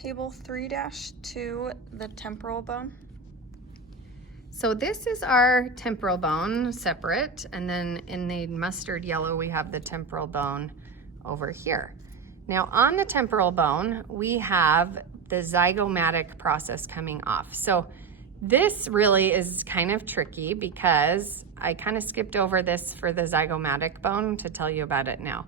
table 3-2, the temporal bone? So this is our temporal bone separate, and then in the mustard yellow we have the temporal bone over here. Now on the temporal bone we have the zygomatic process coming off. So this really is kind of tricky because I kind of skipped over this for the zygomatic bone to tell you about it now.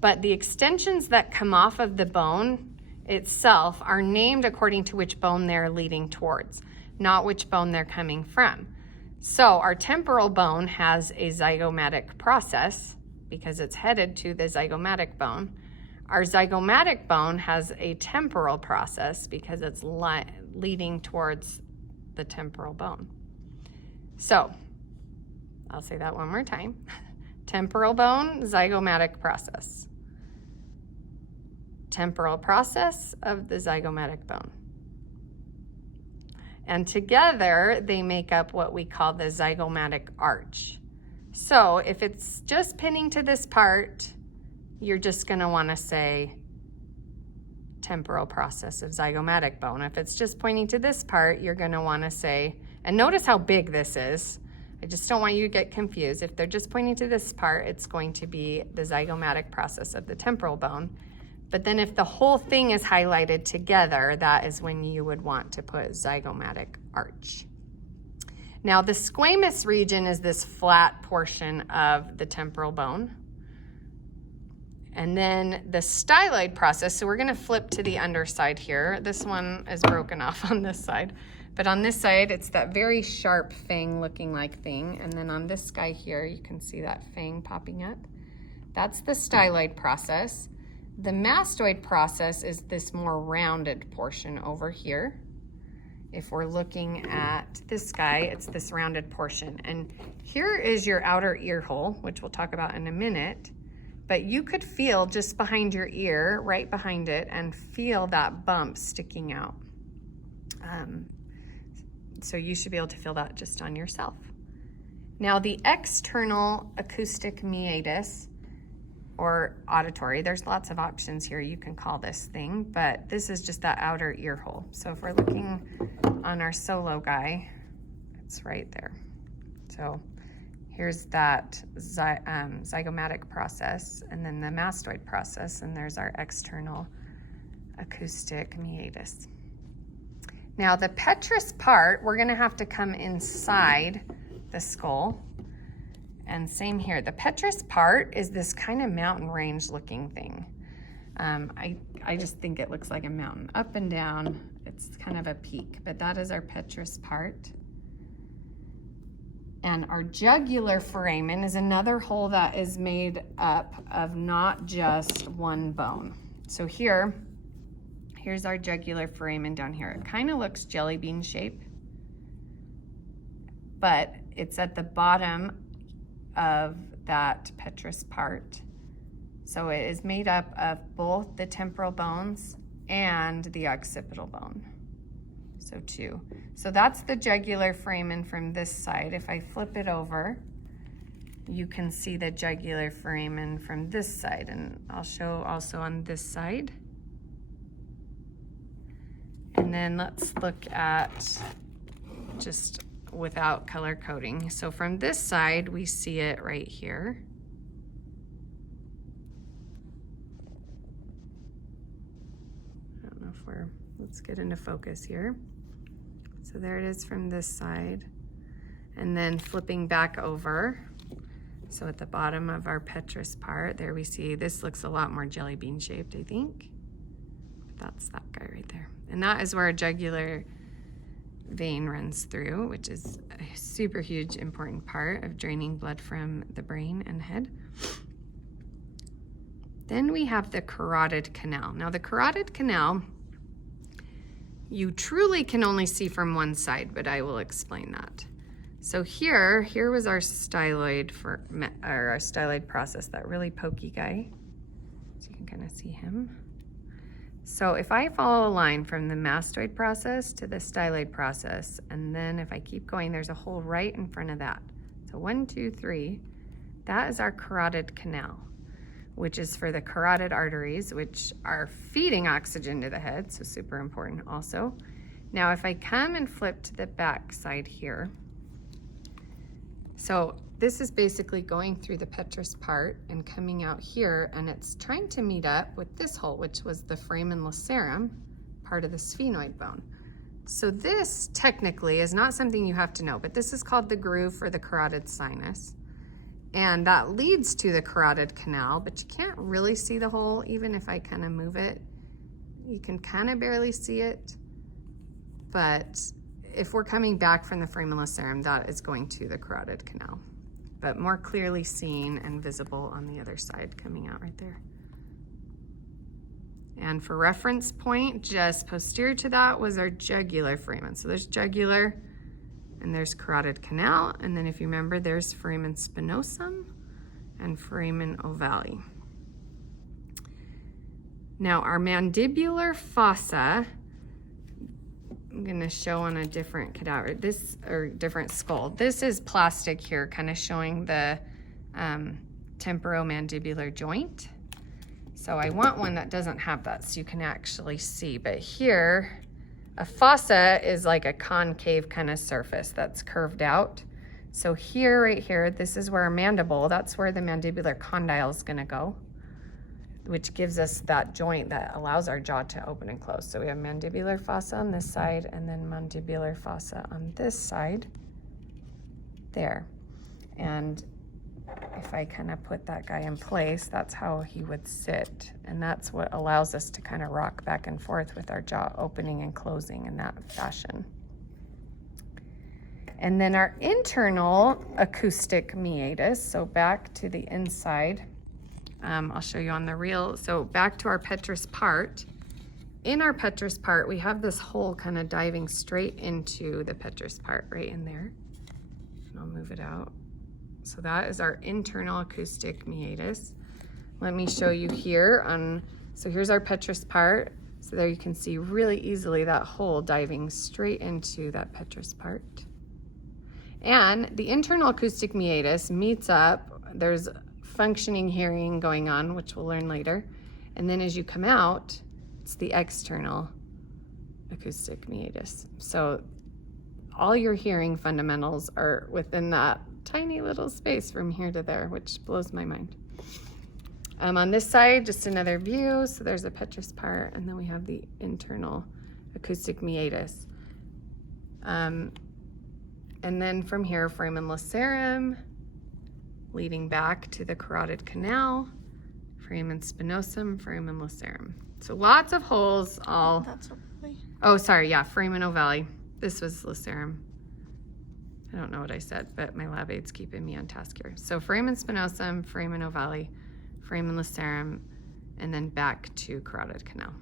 But the extensions that come off of the bone itself are named according to which bone they're leading towards, not which bone they're coming from. So our temporal bone has a zygomatic process because it's headed to the zygomatic bone. Our zygomatic bone has a temporal process because it's leading towards the temporal bone. So I'll say that one more time. Temporal bone, zygomatic process. Temporal process of the zygomatic bone. And together they make up what we call the zygomatic arch. So if it's just pinning to this part, you're just going to want to say temporal process of zygomatic bone. If it's just pointing to this part, you're going to want to say, and notice how big this is. I just don't want you to get confused. If they're just pointing to this part, it's going to be the zygomatic process of the temporal bone. But then if the whole thing is highlighted together, that is when you would want to put zygomatic arch. Now the squamous region is this flat portion of the temporal bone. And then the styloid process, so we're gonna flip to the underside here. This one is broken off on this side. But on this side, it's that very sharp fang looking like thing. And then on this guy here, you can see that fang popping up. That's the styloid process. The mastoid process is this more rounded portion over here. If we're looking at this guy, it's this rounded portion. And here is your outer ear hole, which we'll talk about in a minute. But you could feel just behind your ear, right behind it, and feel that bump sticking out. So you should be able to feel that just on yourself. Now the external acoustic meatus, or auditory, there's lots of options here you can call this thing, but this is just that outer ear hole. So if we're looking on our solo guy, it's right there. So here's that zygomatic process, and then the mastoid process, and there's our external acoustic meatus. Now the petrous part, we're gonna have to come inside the skull. And same here, the petrous part is this kind of mountain range looking thing. I just think it looks like a mountain, up and down. It's kind of a peak, but that is our petrous part. And our jugular foramen is another hole that is made up of not just one bone. So here's our jugular foramen down here. It kind of looks jelly bean shaped, but it's at the bottom of that petrous part. So it is made up of both the temporal bones and the occipital bone. So two. So that's the jugular foramen from this side. If I flip it over, you can see the jugular foramen from this side, and I'll show also on this side. And then let's look at just without color coding. So from this side, we see it right here. I don't know if let's get into focus here. So there it is from this side. And then flipping back over. So at the bottom of our petrous part, there we see, this looks a lot more jelly bean shaped, I think. That's that guy right there. And that is where our jugular vein runs through, which is a super huge important part of draining blood from the brain and head. Then we have the carotid canal. Now the carotid canal, you truly can only see from one side, but I will explain that. So here was our styloid our styloid process, that really pokey guy. So you can kind of see him. So if I follow a line from the mastoid process to the styloid process, and then if I keep going, there's a hole right in front of that. So 1, 2, 3, that is our carotid canal. which is for the carotid arteries, which are feeding oxygen to the head, so super important also. Now, if I come and flip to the back side here, so this is basically going through the petrous part and coming out here, and it's trying to meet up with this hole, which was the foramen lacerum, part of the sphenoid bone. So this technically is not something you have to know, but this is called the groove for the carotid sinus. And that leads to the carotid canal, but you can't really see the hole, even if I kind of move it. You can kind of barely see it, but if we're coming back from the foramen lacerum, that is going to the carotid canal, but more clearly seen and visible on the other side coming out right there. And for reference point, just posterior to that was our jugular foramen. So there's jugular, and there's carotid canal, and then if you remember, there's foramen spinosum and foramen ovale. Now our mandibular fossa, I'm gonna show on a different cadaver, different skull. This is plastic here, kind of showing the temporomandibular joint. So I want one that doesn't have that so you can actually see, but here, a fossa is like a concave kind of surface that's curved out. So here, right here, this is where our mandible, that's where the mandibular condyle is gonna go, which gives us that joint that allows our jaw to open and close. So we have mandibular fossa on this side and then mandibular fossa on this side, there. And if I kind of put that guy in place, that's how he would sit. And that's what allows us to kind of rock back and forth with our jaw opening and closing in that fashion. And then our internal acoustic meatus, so back to the inside. I'll show you on the reel. So back to our petrous part. In our petrous part, we have this hole kind of diving straight into the petrous part right in there. And I'll move it out. So that is our internal acoustic meatus. Let me show you here so here's our petrous part. So there you can see really easily that hole diving straight into that petrous part. And the internal acoustic meatus meets up, there's functioning hearing going on, which we'll learn later. And then as you come out, it's the external acoustic meatus. So all your hearing fundamentals are within that tiny little space from here to there, which blows my mind. On this side, just another view. So there's a petrous part, and then we have the internal acoustic meatus. And then from here, foramen lacerum, leading back to the carotid canal, foramen spinosum, foramen lacerum. So lots of holes all. That's ovale. Oh, sorry, yeah, foramen ovale. This was lacerum. I don't know what I said, but my lab aid's keeping me on task here. So foramen spinosum, foramen ovale, foramen lacerum, and then back to carotid canal.